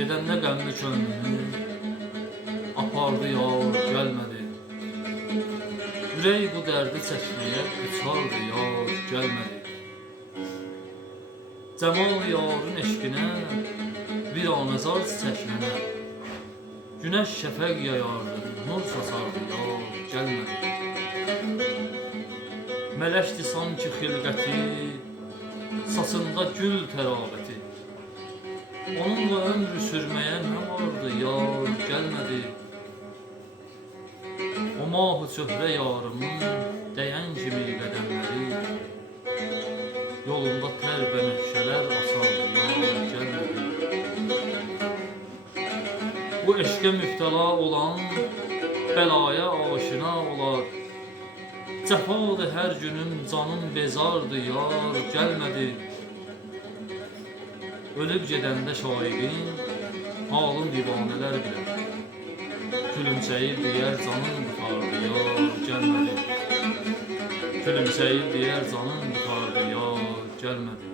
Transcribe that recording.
Gedəndə qəmli könlünü apardı yar gəlmədi. Ürək bu dərdi çəkməyə uçardı yar gəlmədi. Cəmal yarın eşqinə bir anəzar çəkmənə Günəş şəfəq yayardı, nur saçardı yar gəlmədi. Mələkdi sanki xilqəti, saçında gül təravəti. Onunla ömrü sürməyə nə vardı yar gəlmədi. O mahı çöhrə yarımın dəyən kimi qədəmləri yolunda tər və nöşələr asardı yar gəlmədi. Bu eşqə müftəla olan bəlaya aşina olar. Cəfadır hər günüm canım bezardı yar gəlmədi. Ölüb gedəndə şairin halın divanələr bilər. Gülümsəyir deyər canım qurtardı yar gəlmədi. Gülümsəyir deyər canım qurtardı yar gəlmədi.